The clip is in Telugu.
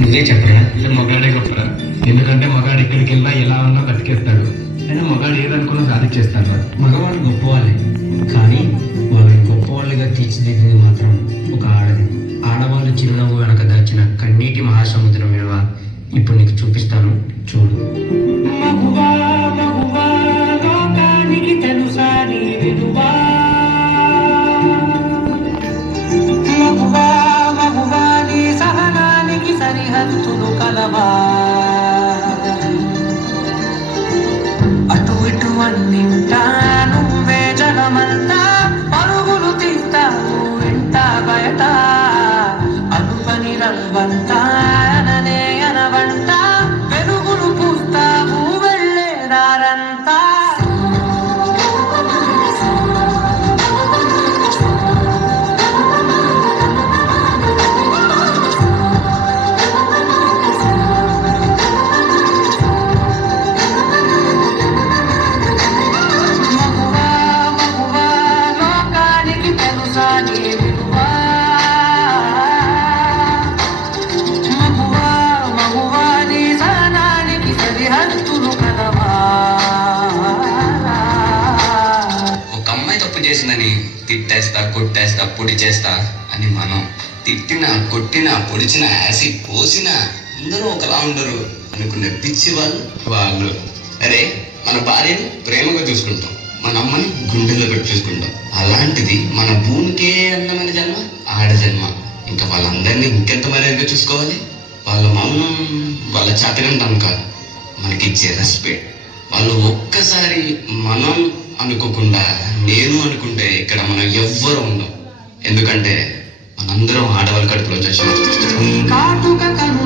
నువ్వే చెప్పరా. ఇది మగాడే గొప్పరా. ఎందుకంటే మగాడు ఎక్కడికి వెళ్ళినా ఎలా ఉన్నా బతికేస్తాడు. అయినా మగాడు ఏదనుకున్నా సాధించేస్తాడు. మగవాళ్ళు గొప్పవాళ్ళే, కానీ వాళ్ళని గొప్పవాళ్ళుగా తీర్చిదిద్దింది మాత్రం ఒక ఆడది. ఆడవాళ్ళు చిరునవ్వు వెనక దాచిన కన్నీటి మహాసముద్రం విలువ ఇప్పుడు నీకు చూపిస్తాను, చూడు. మగువా మగువా లోకానికి తెలుసా నీ విలువా. మగువా మగువా నీ సహనానికి సరిహద్దులు కలవా. అటు ఇటు అన్నింటా నువ్వే జగమంతా. పరుగులు తీస్తావు ఇంట బయట. అనుపని రంగంతా అననే అనవంట. వెలుగులు పూస్తావు వెళ్ళేదారంతా. మగువా మగువా లోకానికి తెలుసా నీ విలువా. మగువా మగువా నీ సహనానికి సరిహద్దులు కలవా. ఒక అమ్మాయి తప్పు చేసిందని తిట్టేస్తా, కొట్టేస్తా, పొడి చేస్తా అని మనం తిట్టినా, కొట్టినా, పొడిచినా, యాసిడ్ పోసినా అందరూ ఒకలా ఉండరు అనుకునే పిచ్చి వాళ్ళు. అరే, మన భార్యని ప్రేమగా చూసుకుంటాం, మన అమ్మని గుండెల్లో పెట్టి చూసుకుంటాం. అలాంటిది మన భూమికే అందమైన జన్మ ఆడ జన్మ. ఇంకా వాళ్ళందరినీ ఇంకెంత మర్యాదగా చూసుకోవాలి. వాళ్ళ మౌనం వాళ్ళ చేతకంతం కాదు, మనకిచ్చే రెస్పెక్ట్. వాళ్ళు ఒక్కసారి మనం అనుకోకుండా నేను అనుకుంటే ఇక్కడ మనం ఎవ్వరు ఉండం. ఎందుకంటే మనందరం ఆడవాళ్ళ కడుపులో వచ్చాం. నీ కాటుక కను